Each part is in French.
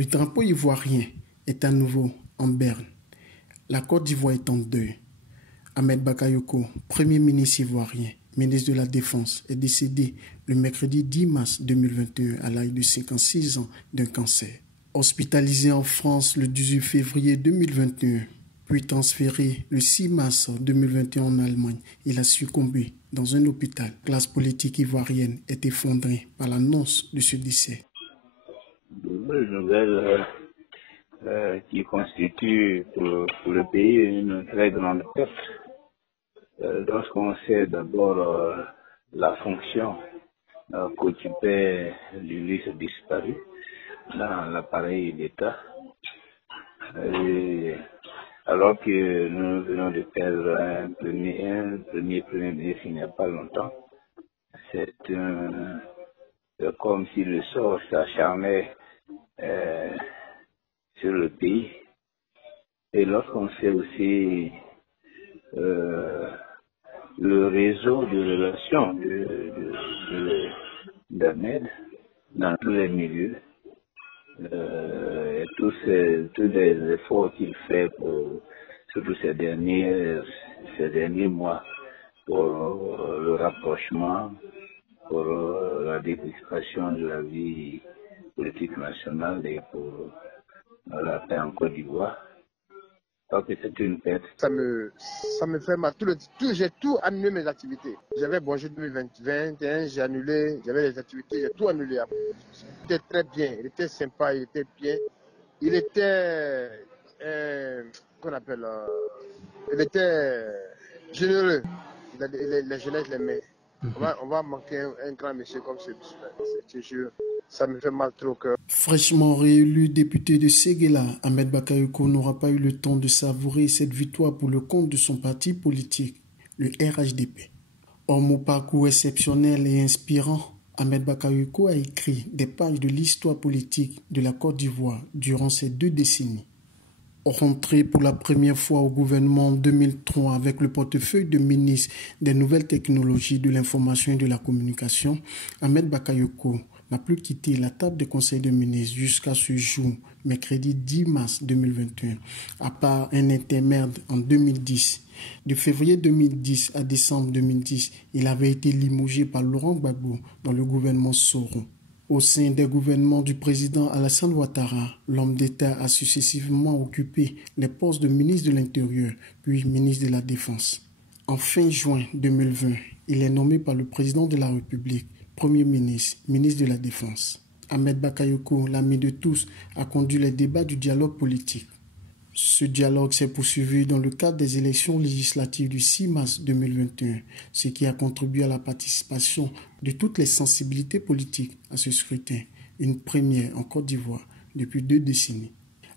Le drapeau ivoirien est à nouveau en berne. La Côte d'Ivoire est en deuil. Ahmed Bakayoko, Premier ministre ivoirien, ministre de la Défense, est décédé le mercredi 10 mars 2021 à l'âge de 56 ans d'un cancer. Hospitalisé en France le 18 février 2021, puis transféré le 6 mars 2021 en Allemagne, il a succombé dans un hôpital. La classe politique ivoirienne est effondrée par l'annonce de ce décès. Une nouvelle qui constitue pour le pays une très grande perte. Lorsqu'on sait d'abord la fonction qu'occupait l'Ulysse disparu dans l'appareil d'État, alors que nous venons de perdre un premier ministre il n'y a pas longtemps, c'est comme si le sort s'acharnait sur le pays. Et lorsqu'on sait aussi le réseau de relations d'Ahmed dans tous les milieux, et tous les efforts qu'il fait surtout ces derniers mois pour le rapprochement, pour la décrispation de la vie politique nationale et pour la paix en Côte d'Ivoire. Donc c'est une perte. Ça me fait mal. J'ai tout annulé mes activités. J'avais Bonjour 2021, j'ai annulé, j'avais les activités, j'ai tout annulé. Il était très bien, il était sympa, il était bien. Il était, il était généreux. Les jeunesses l'aimaient. On va manquer un grand monsieur comme celui-là. Ça me fait mal trop au cœur. Fraîchement réélu député de Séguéla, Ahmed Bakayoko n'aura pas eu le temps de savourer cette victoire pour le compte de son parti politique, le RHDP. Homme au parcours exceptionnel et inspirant, Ahmed Bakayoko a écrit des pages de l'histoire politique de la Côte d'Ivoire durant ces 2 décennies. Rentré pour la première fois au gouvernement en 2003 avec le portefeuille de ministre des Nouvelles Technologies de l'Information et de la Communication, Ahmed Bakayoko n'a plus quitté la table des conseils de ministres jusqu'à ce jour, mercredi 10 mars 2021, à part un intermède en 2010. De février 2010 à décembre 2010, il avait été limogé par Laurent Gbagbo dans le gouvernement Soro. Au sein des gouvernements du président Alassane Ouattara, l'homme d'État a successivement occupé les postes de ministre de l'Intérieur, puis ministre de la Défense. En fin juin 2020, il est nommé par le président de la République Premier ministre, ministre de la Défense. Ahmed Bakayoko, l'ami de tous, a conduit les débats du dialogue politique. Ce dialogue s'est poursuivi dans le cadre des élections législatives du 6 mars 2021, ce qui a contribué à la participation de toutes les sensibilités politiques à ce scrutin, une première en Côte d'Ivoire depuis 2 décennies.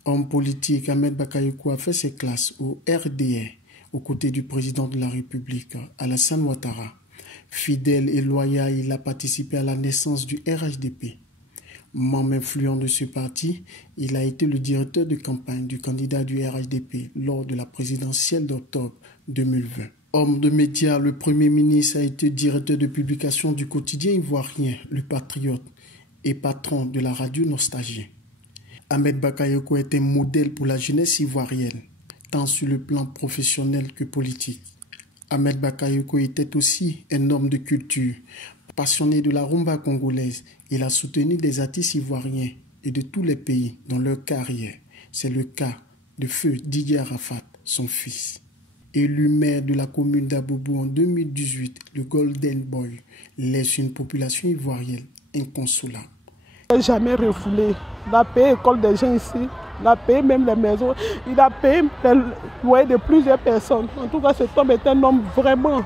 Homme politique, Ahmed Bakayoko a fait ses classes au RDR, aux côtés du président de la République, Alassane Ouattara. Fidèle et loyal, il a participé à la naissance du RHDP. Membre influent de ce parti, il a été le directeur de campagne du candidat du RHDP lors de la présidentielle d'octobre 2020. Homme de médias, le Premier ministre a été directeur de publication du quotidien ivoirien Le Patriote et patron de la radio Nostalgie. Ahmed Bakayoko est un modèle pour la jeunesse ivoirienne, tant sur le plan professionnel que politique. Ahmed Bakayoko était aussi un homme de culture. Passionné de la rumba congolaise, il a soutenu des artistes ivoiriens et de tous les pays dans leur carrière. C'est le cas de feu Didier Arafat, son fils. Élu maire de la commune d'Abobo en 2018, le Golden Boy laisse une population ivoirienne inconsolable. Il n'a jamais refoulé. Il a payé l'école des gens ici. Il a payé même les maisons. Il a payé les loyers de plusieurs personnes. En tout cas, cet homme est un homme vraiment...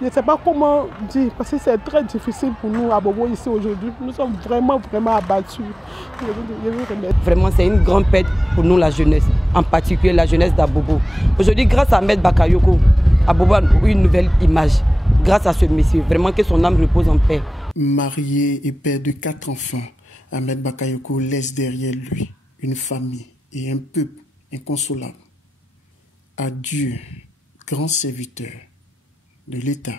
Je ne sais pas comment dire, parce que c'est très difficile pour nous à Bobo ici aujourd'hui. Nous sommes vraiment abattus. Vraiment, c'est une grande perte pour nous, la jeunesse, en particulier la jeunesse d'Abobo. Aujourd'hui, grâce à Ahmed Bakayoko, Abobo a eu une nouvelle image. Grâce à ce monsieur, vraiment que son âme repose en paix. Marié et père de 4 enfants, Ahmed Bakayoko laisse derrière lui une famille et un peuple inconsolable. Adieu, grand serviteur de l'État.